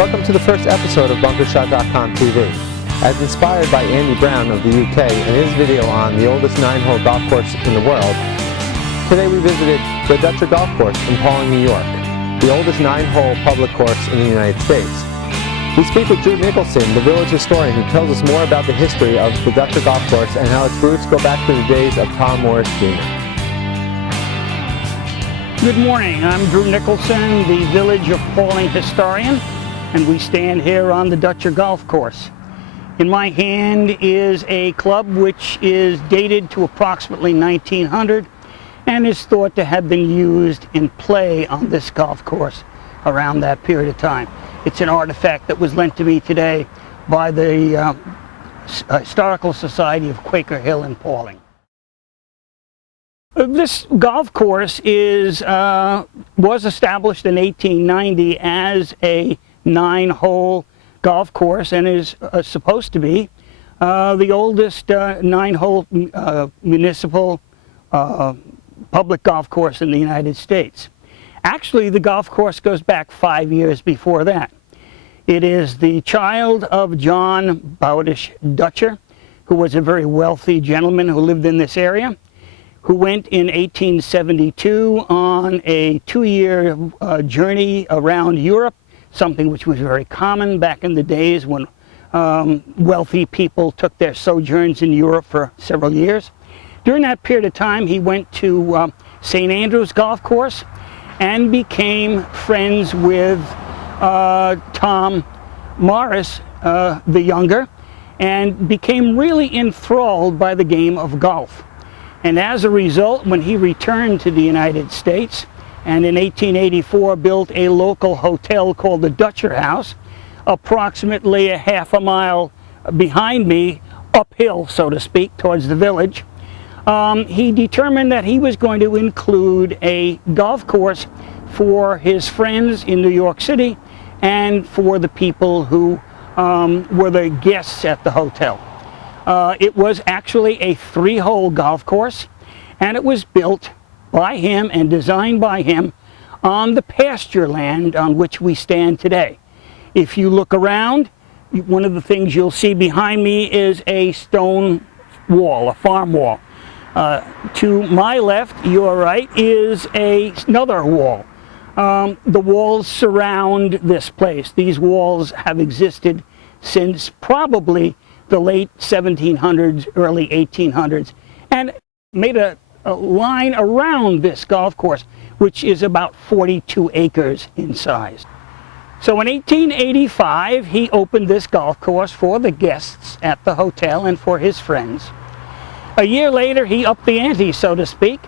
Welcome to the first episode of Bunkershot.com TV. As inspired by Andy Brown of the UK and his video on the oldest 9-hole golf course in the world, today we visited the Dutcher Golf Course in Pawling, New York, the oldest 9-hole public course in the United States. We speak with Drew Nicholson, the village historian, who tells us more about the history of the Dutcher Golf Course and how its roots go back to the days of Tom Morris Jr. Good morning, I'm Drew Nicholson, the village of Pawling historian, and we stand here on the Dutcher Golf Course. In my hand is a club which is dated to approximately 1900 and is thought to have been used in play on this golf course around that period of time. It's an artifact that was lent to me today by the Historical Society of Quaker Hill in Pawling. This golf course was established in 1890 as a 9-hole golf course and is supposed to be the oldest 9-hole municipal public golf course in the United States. Actually, the golf course goes back 5 years before that. It is the child of John Bowdish Dutcher, who was a very wealthy gentleman who lived in this area, who went in 1872 on a 2-year journey around Europe, something which was very common back in the days when wealthy people took their sojourns in Europe for several years. During that period of time, he went to St. Andrews Golf Course and became friends with Tom Morris, the younger, and became really enthralled by the game of golf. And as a result, when he returned to the United States and in 1884 built a local hotel called the Dutcher House, approximately a half a mile behind me, uphill, so to speak, towards the village, he determined that he was going to include a golf course for his friends in New York City and for the people who were the guests at the hotel. It was actually a 3-hole golf course, and it was built by him and designed by him on the pasture land on which we stand today. If you look around, one of the things you'll see behind me is a stone wall, a farm wall. To my left, your right, is another wall. The walls surround this place. These walls have existed since probably the late 1700s, early 1800s, and made a line around this golf course, which is about 42 acres in size. So in 1885, he opened this golf course for the guests at the hotel and for his friends. A year later, he upped the ante, so to speak.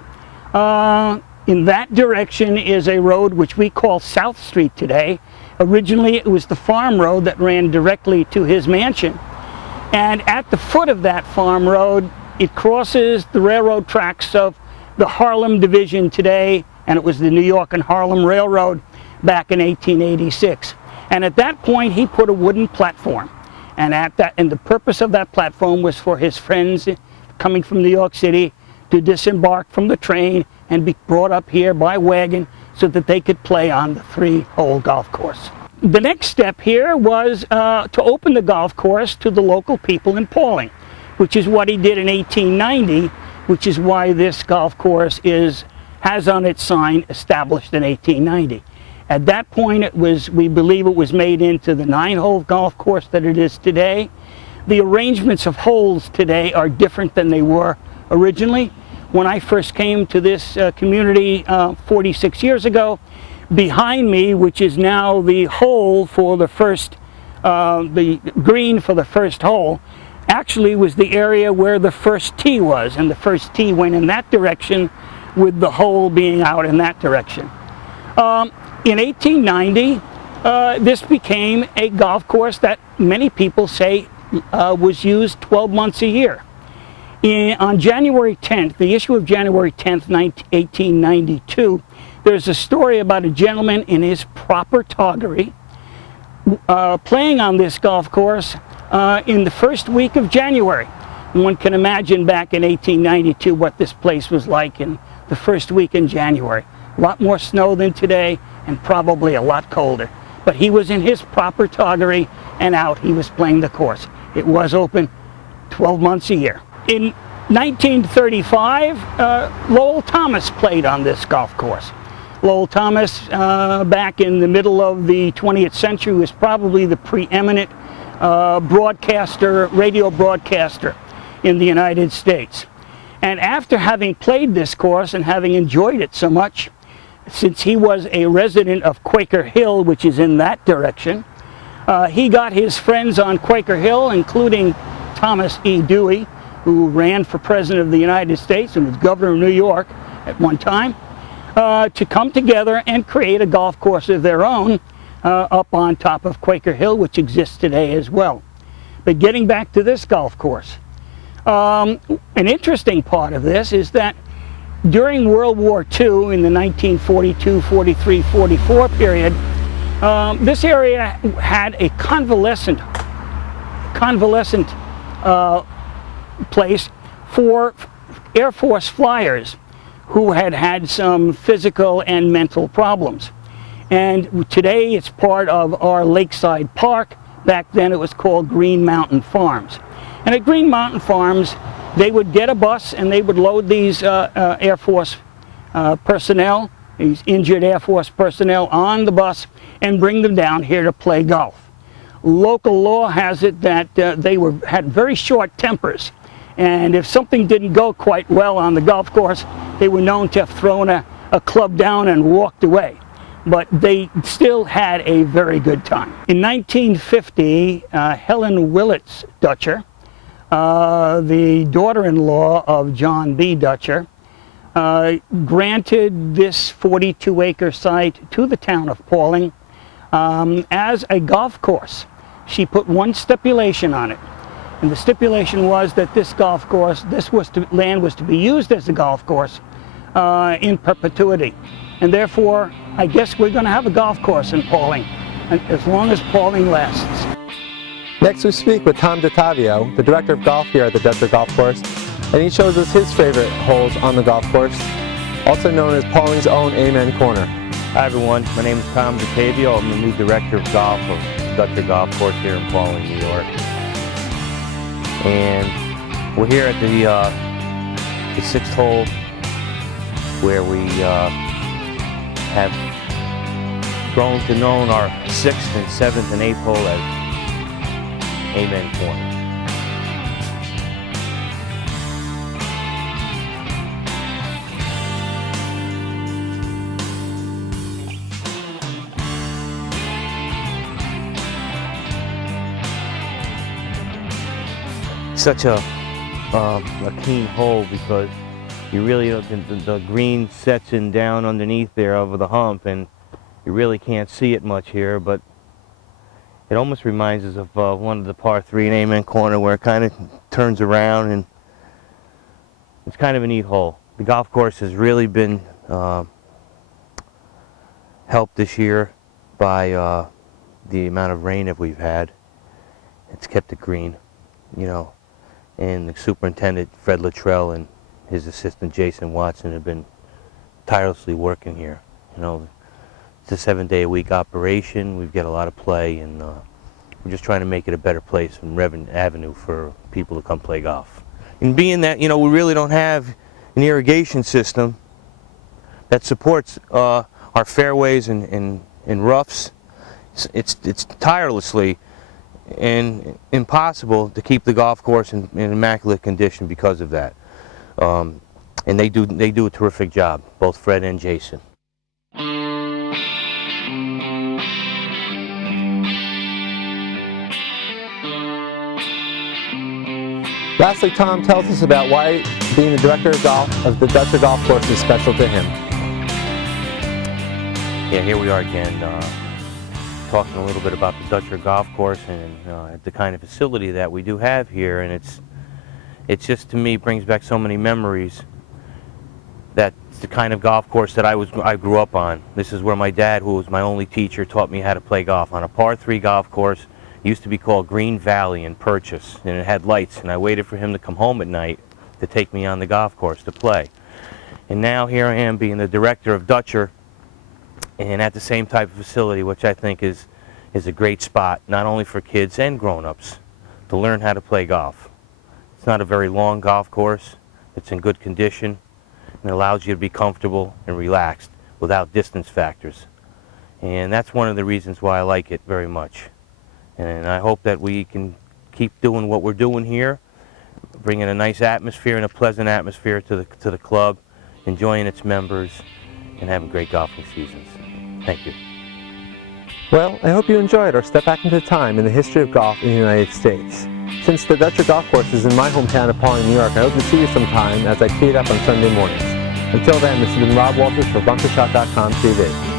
In that direction is a road which we call South Street today. Originally, it was the farm road that ran directly to his mansion. And at the foot of that farm road, it crosses the railroad tracks of the Harlem Division today, and it was the New York and Harlem Railroad back in 1886. And at that point, he put a wooden platform. And the purpose of that platform was for his friends coming from New York City to disembark from the train and be brought up here by wagon so that they could play on the 3-hole golf course. The next step here was to open the golf course to the local people in Pawling, which is what he did in 1890, which is why this golf course has on its sign established in 1890. At that point, we believe it was made into the 9-hole golf course that it is today. The arrangements of holes today are different than they were originally. When I first came to this community 46 years ago, behind me, which is now the hole for the green for the first hole, actually was the area where the first tee was, and the first tee went in that direction with the hole being out in that direction. In 1890, this became a golf course that many people say was used 12 months a year. On January 10th, the issue of January 10th, 1892, there's a story about a gentleman in his proper toggery playing on this golf course in the first week of January. One can imagine back in 1892 what this place was like in the first week in January. A lot more snow than today and probably a lot colder. but he was in his proper toggery and out. He was playing the course. It was open 12 months a year. In 1935, Lowell Thomas played on this golf course. Lowell Thomas, back in the middle of the 20th century, was probably the preeminent radio broadcaster in the United States. And after having played this course and having enjoyed it so much, since he was a resident of Quaker Hill, which is in that direction, he got his friends on Quaker Hill, including Thomas E. Dewey, who ran for President of the United States and was governor of New York at one time, to come together and create a golf course of their own up on top of Quaker Hill, which exists today as well. But getting back to this golf course, an interesting part of this is that during World War II, in the 1942, 43, 44 period, this area had a convalescent place for Air Force flyers who had had some physical and mental problems. And today it's part of our Lakeside Park. Back then it was called Green Mountain Farms. And at Green Mountain Farms, they would get a bus and they would load these Air Force personnel, these injured Air Force personnel, on the bus and bring them down here to play golf. Local law has it that they had very short tempers, and if something didn't go quite well on the golf course, they were known to have thrown a club down and walked away. But they still had a very good time. In 1950, Helen Willits Dutcher, the daughter-in-law of John B. Dutcher, granted this 42-acre site to the town of Pauling as a golf course. She put one stipulation on it, and the stipulation was that this golf course, land was to be used as a golf course in perpetuity. And therefore, I guess we're going to have a golf course in Pauling, as long as Pauling lasts. Next we speak with Tom DeTavio, the director of golf here at the Dutcher Golf Course, and he shows us his favorite holes on the golf course, also known as Pauling's own Amen Corner. Hi everyone, my name is Tom DeTavio. I'm the new director of golf of Dutcher Golf Course here in Pauling, New York. And we're here at the sixth hole, where we have grown to know our 6th and 7th and 8th hole as Amen Corner. Such a keen hole, because you really, the green sets in down underneath there over the hump, and you really can't see it much here, but it almost reminds us of one of the par 3 in Amen Corner, where it kind of turns around, and it's kind of a neat hole. The golf course has really been helped this year by the amount of rain that we've had. It's kept it green, you know, and the superintendent, Fred Luttrell, and his assistant, Jason Watson, have been tirelessly working here. You know, it's a 7-day-a-week operation. We've got a lot of play, and we're just trying to make it a better place and avenue for people to come play golf. And being that, you know, we really don't have an irrigation system that supports our fairways and roughs, it's tirelessly and impossible to keep the golf course in immaculate condition because of that. And they do a terrific job, both Fred and Jason. Lastly, Tom tells us about why being the director of golf of the Dutcher Golf Course is special to him. Yeah, here we are again, talking a little bit about the Dutcher Golf Course and the kind of facility that we do have here, and it's just, to me, brings back so many memories. That's the kind of golf course that I grew up on. This is where my dad, who was my only teacher, taught me how to play golf, on a par 3 golf course. It used to be called Green Valley in Purchase, and it had lights, and I waited for him to come home at night to take me on the golf course to play. And now here I am being the director of Dutcher, and at the same type of facility, which I think is is a great spot, not only for kids and grown-ups, to learn how to play golf. It's not a very long golf course. It's in good condition and allows you to be comfortable and relaxed without distance factors. And that's one of the reasons why I like it very much. And I hope that we can keep doing what we're doing here, bringing a nice atmosphere and a pleasant atmosphere to the club, enjoying its members, and having great golfing seasons. Thank you. Well, I hope you enjoyed our step back into time in the history of golf in the United States. Since the Dutcher Golf Course is in my hometown of Pawling, New York, I hope to see you sometime as I tee it up on Sunday mornings. Until then, this has been Rob Walters for BunkerShot.com TV.